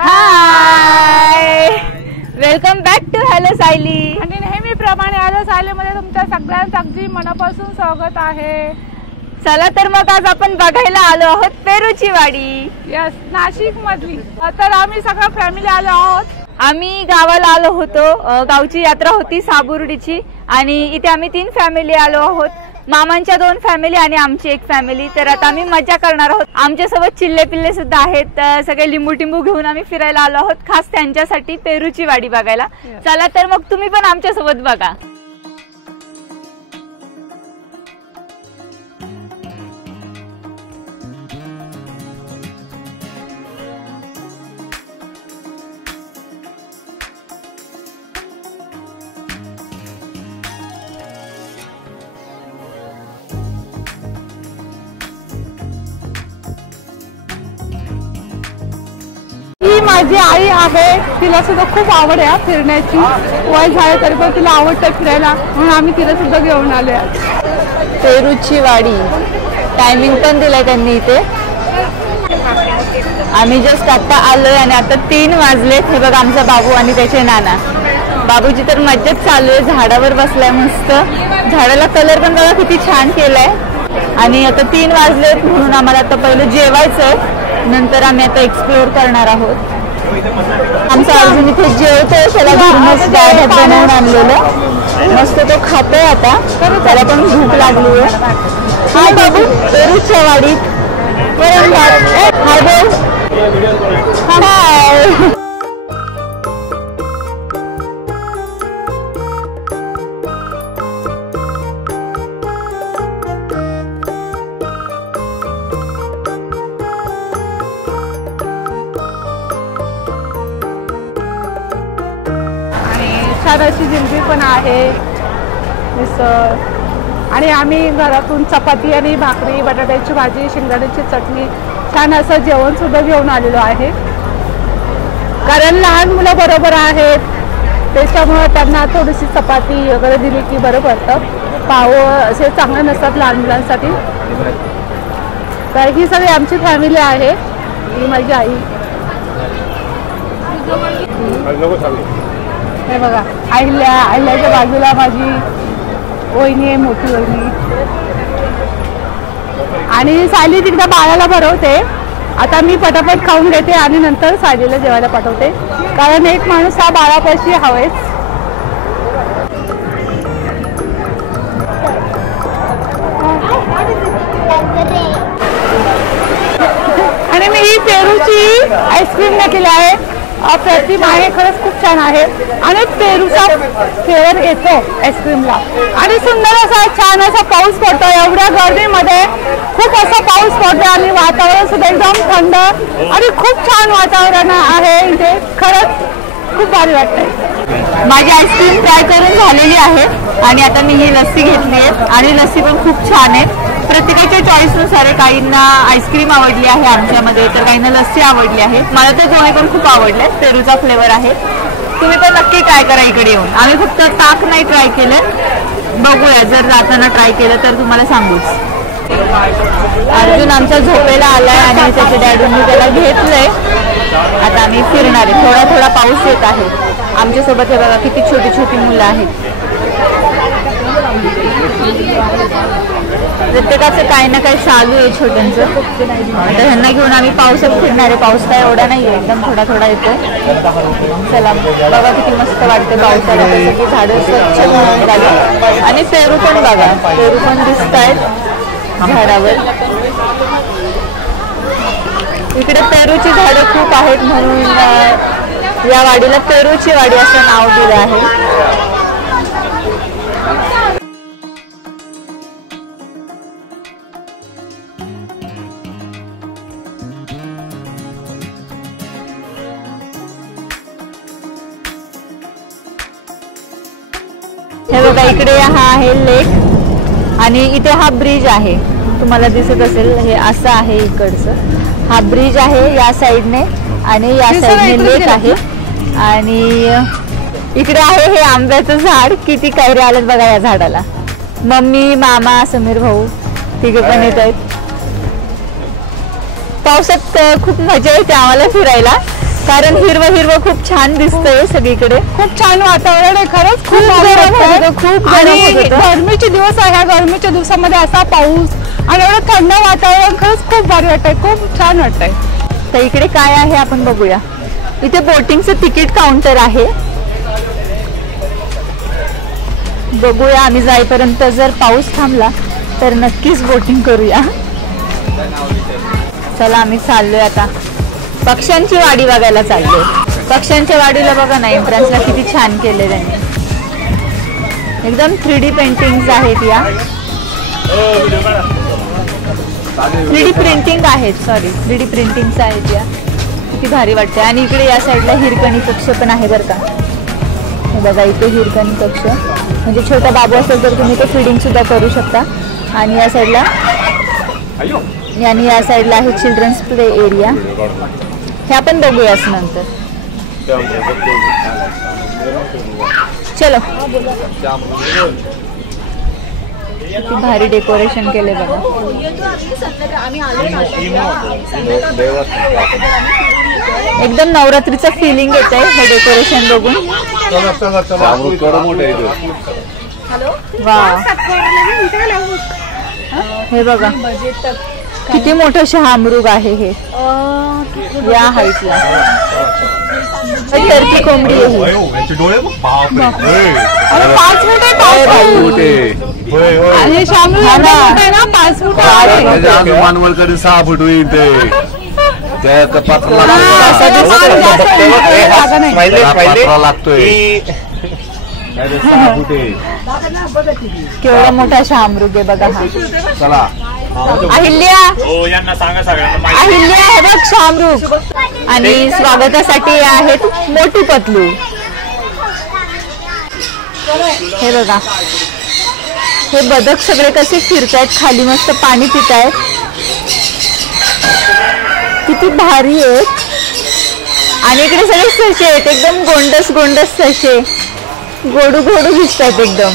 High, welcome back to hello Sayali. आणि नेहमीप्रमाणे hello सायलीमध्ये तुमच्या सगळ्यांचं अगदी मनापासून स्वागत आहे. चला तर मग आज आपण बघायला आलो आहोत पेरूची वाडी. यस, नाशिक मधली. तर आम्ही सगळं फॅमिली आलो आहोत. आम्ही गावाला आलो होतो. गावची यात्रा होती साबुर्डीची आणि इथे आम्ही 3 फॅमिली आलो आहोत. मामांच्या 2 फॅमिली आणि आमची 1 फॅमिली. तर आता आम्ही मजा करणार आहोत. आमच्यासोबत चिल्ले पिल्ले सुद्धा आहेत. सगळे लिंबू टिंबू घेऊन आम्ही फिरायला आलो आहोत, खास त्यांच्यासाठी पेरूची वाडी बघायला. चला तर मग तुम्ही पण आमच्यासोबत बघा. ही माझी आई आहे. तिला सुद्धा खूप आवड आहे फिरण्याची. वय झालं तरी पण तिला आवडतं फिरायला, म्हणून आम्ही तिला सुद्धा घेऊन आलो. पेरूची वाडी टायमिंग पण दिलाय त्यांनी इथे. आम्ही जस्ट आता आलोय आणि आता 3 वाजलेत. हे बघा आमचा बाबू आणि त्याचे नाना. बाबूची तर मज्जाच चालू आहे. झाडावर बसलाय मस्त. झाडाला कलर पण बघा किती छान केलाय. आणि आता 3 वाजलेत म्हणून आम्हाला आता पहिलं जेवायचंय, नंतर आम्ही आता एक्सप्लोर करणार आहोत. आमचा अर्जुन इथे जेवतोय. त्याला घरूनच डाळ बनवून आणलेलं मस्त तो खातोय. आता त्याला पण भूक लागली आहे. हाय बाबू, पेरूच्या वाडीत हाय बोल. हाय. छान अशी जिलबी पण आहे, मिसळ. आणि आम्ही घरातून चपाती आणि भाकरी, बटाट्याची भाजी, शेंगदाण्याची चटणी, छान असं जेवण सुद्धा घेऊन आलेलो आहे. कारण लहान मुलं बरोबर आहेत, त्याच्यामुळे त्यांना थोडीशी चपाती वगैरे दिली की बरं पडतं. पाव असे चांगले नसतात लहान मुलांसाठी. तर ही सगळी आमची फॅमिली आहे. ही माझी आई. हे बघा अहिल्याच्या बाजूला माझी वहिनी आहे, मोठी वहिनी. आणि सायली तिकडे बाळाला भरवते. आता मी पटापट खाऊन घेते आणि नंतर सायलीला जेवायला पाठवते, कारण एक माणूस हा बाळापाशी हवेच. आणि मी ही पेरूची आईस्क्रीम घेतलेली आहे. प्रतिमा आहे, खरंच खूप छान आहे. आणि पेरूचा फ्लेवर येतो आईस्क्रीमला. आणि सुंदर असा छान असा पाऊस पडतो. एवढ्या गर्दीमध्ये खूप असा पाऊस पडतो आणि वातावरण सुद्धा एकदम थंड आणि खूप छान वातावरण आहे इथे. खरंच खूप भारी वाटतंय. माझी आईस्क्रीम ट्राय करून झालेली आहे आणि आता मी ही लस्सी घेतली आहे आणि लस्सी पण खूप छान आहे. प्रत्येकाच्या चॉईसनुसार आहे. काहींना आईस्क्रीम आवडली आहे आमच्यामध्ये, तर काहींना लस्सी आवडली आहे. मला तर दोन्ही पण खूप आवडले. पेरूचा फ्लेवर आहे. तुम्ही पण नक्की ट्राय करा इकडे येऊन. आम्ही फक्त ताक नाही ट्राय केलं, बघूया जर जाताना ट्राय केलं तर तुम्हाला सांगूच. अर्जुन आमचा झोपेला आलाय आणि त्याच्या डॅडींनी त्याला घेतलंय. आता आम्ही फिरणार आहे. थोडा थोडा पाऊस येत आहे. आमच्यासोबत हे बघा किती छोटी छोटी मुलं आहेत. प्रत्येकाचं काही ना काही चालू आहे छोट्यांचं. आता ह्यांना घेऊन आम्ही पावसात फिरणार आहे. पाऊस काय एवढा नाही आहे, एकदम थोडा थोडा येतो. चला बघा किती मस्त वाटते पावसाला. सगळी झाडं स्वच्छ मिळून झाली आणि पेरू पण बघा, पेरू पण दिसत आहेत झाडावर. इकडे पेरूची झाडं खूप आहेत म्हणून या वाडीला पेरूची वाडी असं नाव दिलं आहे. हे बघा इकडे हा आहे लेक आणि इथे हा ब्रिज आहे. तुम्हाला दिसत असेल, हे असं आहे इकडचं. हा ब्रिज आहे या साईडने आणि या साईडने लेक आहे. आणि इकडे आहे हे आंब्याचं झाड. किती कैऱ्या आल्यात बघा या झाडाला. मम्मी, मामा, समीर भाऊ तिघे पण येत आहेत. पावसात खूप मजा येते आम्हाला फिरायला. कारण हिरवं हिरवं खूप छान दिसतंय सगळीकडे. खूप छान वातावरण आहे खरंच. खूप खूप आणि गरमीचे दिवस आहे. ह्या गरमीच्या दिवसामध्ये असा पाऊस आणि एवढं थंड वातावरण खरंच खूप भारी वाटतंय. खूप छान वाटतंय. तर इकडे काय आहे आपण बघूया. इथे बोटिंगचं तिकीट काउंटर आहे. बघूया आम्ही जाईपर्यंत जर पाऊस थांबला तर नक्कीच बोटिंग करूया. चला आम्ही चाललोय आता. पक्ष्यांची वाडी बघायला चाललोय. पक्ष्यांच्या वाडीला बघा ना, एंट्रन्सला किती छान केले त्यांनी. एकदम 3D पेंटिंग्स आहेत या. 3D प्रिंटिंग आहेत. सॉरी 3D प्रिंटिंग्स आहेत या. किती भारी वाटते. आणि इकडे या साईडला हिरकणी कक्ष पण आहे बरं का. हे बघा इथे हिरकणी कक्ष, म्हणजे छोटा बाबू असेल तर तुम्ही ते फीडिंग सुद्धा करू शकता. आणि या साईडला आहे चिल्ड्रन्स प्ले एरिया. हे आपण बघूयाच नंतर. चलो. किती भारी डेकोरेशन केले बघा. एकदम नवरात्रीचं फिलिंग येत आहे हे डेकोरेशन बघून. वा, हे बघा किती मोठं शहामृग आहे हे. या हाईटला टर्की कोंबडी आहे. 5 आणि शहामृग 5 फूट मानवलकडे 6 फूट होईल ते. लागतोय. केवढा मोठा शहामृग आहे बघा हा. चला अहिल्या, अहिल्या हे बघ शहामृग. आणि स्वागतासाठी आहेत मोटू पतलू. हे बघा हे बदक सगळे कसे फिरतायत खाली, मस्त पाणी पितायत. किती भारी आहेत. आणि इकडे सगळे ससे आहेत, एकदम गोंडस गोंडस ससे. गोडू गोडू दिसतात एकदम.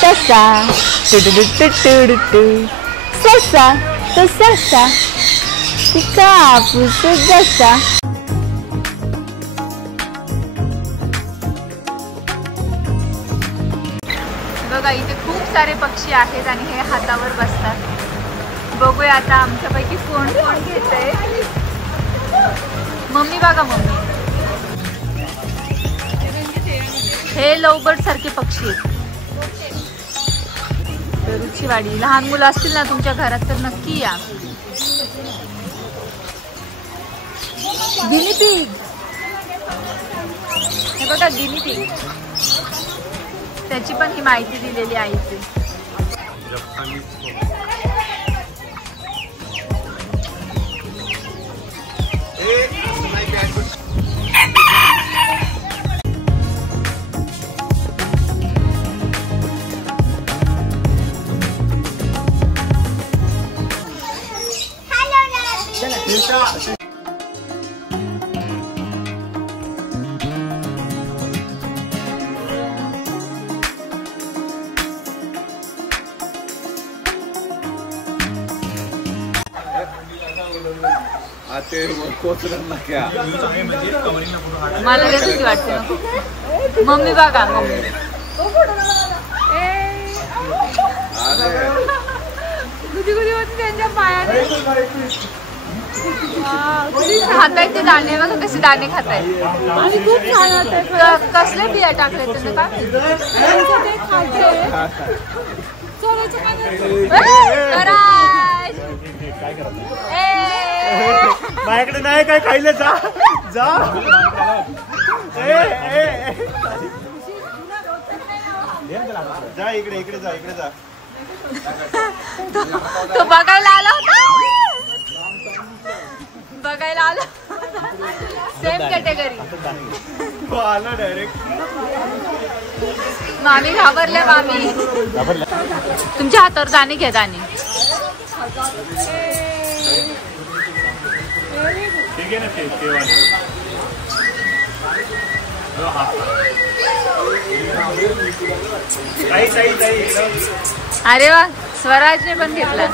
ससा ससा तो ससा कापूस जसा. बघा इथे खूप सारे पक्षी आहेत आणि हे हातावर बसतात. बघूया आता आमच्यापैकी कोण कोण घेतंय. मम्मी बघा, मम्मी हे लवबर्ड सारखे पक्षी आहेत. रुची वाडी. लहान मुलं असतील ना तुमच्या घरात तर नक्की या. गिनी पिग, हे बघा गिनी पिग. त्याची पण ही माहिती दिलेली आहे इथे. मला तशी वाटते. मम्मी बघा, मम्मी त्यांच्या पायाने खातायत ते दाणे. बघा कसे दाणे खातायत. आणि खूप छान होत. कसले बिया टाकले त्यांना माझ्याकडे नाही काय खायला. जा जा. जा इकडे इकडे जा, इकडे जा. तो बघायला आला होता. बघायला आला. Same category. आला डायरेक्ट. मामी घाबरल्या. मामी तुमच्या हातावर दाणे घ्या, दाणे. ठीक आहे ना ते. अरे वा, स्वराजने पण घेतला.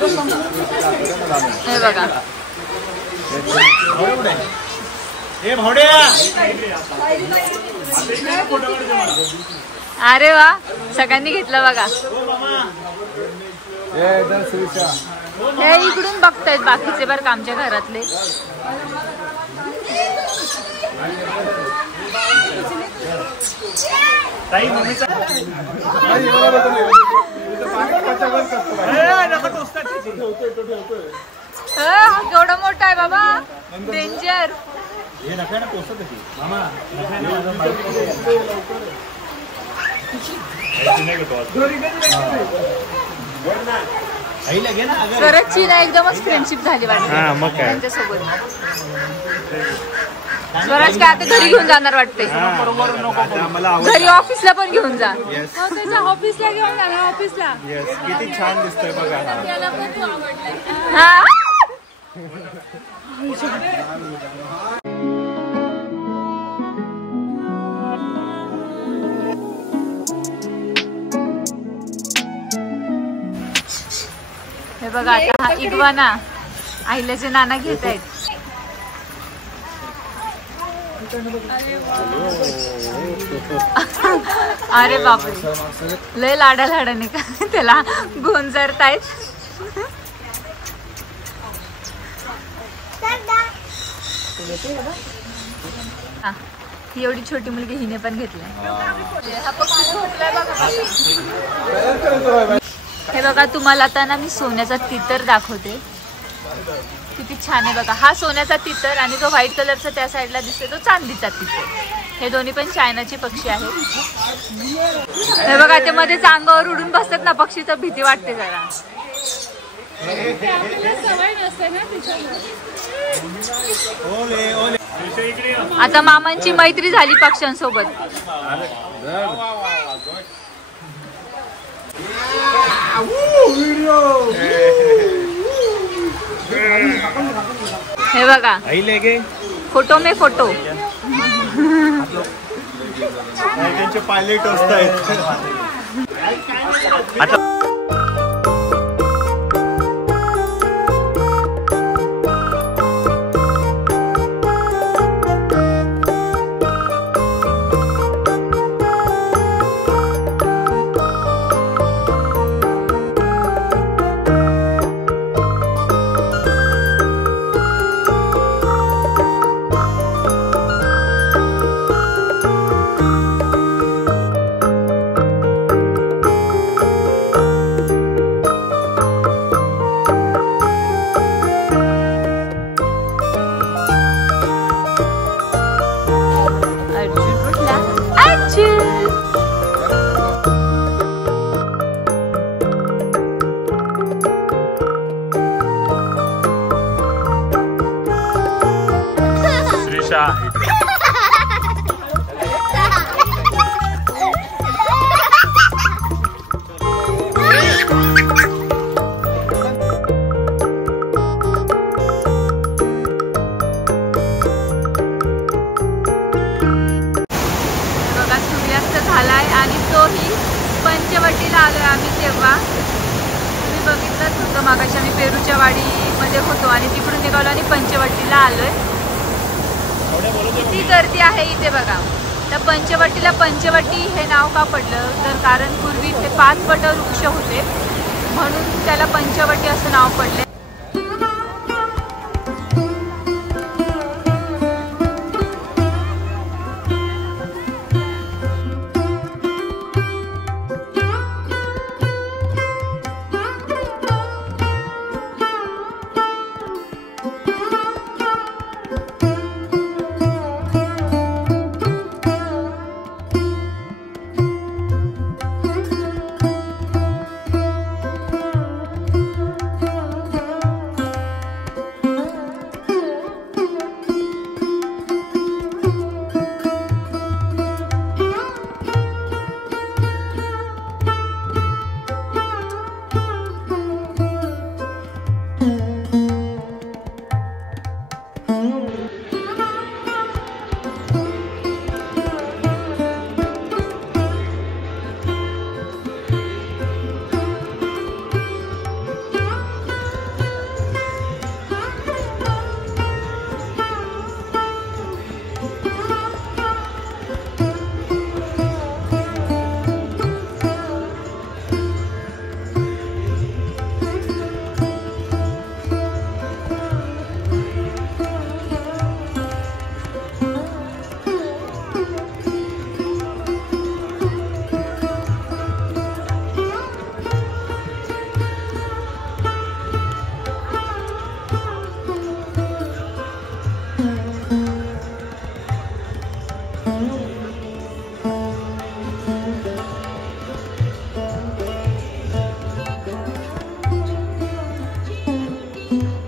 हे बघा हे भावड्या अरे वा सगळ्यांनी घेतलं बघा. हे इकडून बघतायत बाकीचे बरं का आमच्या घरातले. केवढा मोठा आहे बाबा डेंजर. खरंच ना एकदमच फ्रेंडशिप झाली वाटते त्यांच्यासोबत. स्वराज काय आता घरी घेऊन जाणार वाटते. घरी ऑफिसला पण घेऊन जा. त्याच्या ऑफिसला घेऊन जा ना ऑफिसला. किती छान दिसतोय बघा. हा हे बघा आता हा इगवाना आईल्याचे नाना घेत आहेत. अरे बापरे लय लाडा लाडाने का त्याला गोंजरतायत. ही एवढी छोटी मुलगी हिने पण घेतलाय. हे बघा तुम्हाला आता ना मी सोन्याचा तितर दाखवते. किती छान आहे बघा. हा सोन्याचा तितर आणि जो व्हाईट कलरचा त्या साईडला दिसतो तो चांदीचा तितर. हे दोन्ही पण चायनाचे पक्षी आहेत. हे बघा ते मध्येच अंगावर उडून बसतात ना पक्षी तर भीती वाटते जरा. आता मामांची मैत्री झाली पक्ष्यांसोबत. हे बघा फोटो में फोटो. त्यांचे पायलट असतात. पंचवटीला आलोय आम्ही. तेव्हा तुम्ही बघितलंच होतं मागाशी आम्ही पेरूच्या वाडीमध्ये होतो आणि तिकडून निघालो आणि पंचवटीला आलोय. किती गर्दी आहे इथे बघा. त्या पंचवटीला पंचवटी हे नाव का पडलं तर कारण पूर्वी इथे 5 वटवृक्ष होते म्हणून त्याला पंचवटी असं नाव पडले. आहे.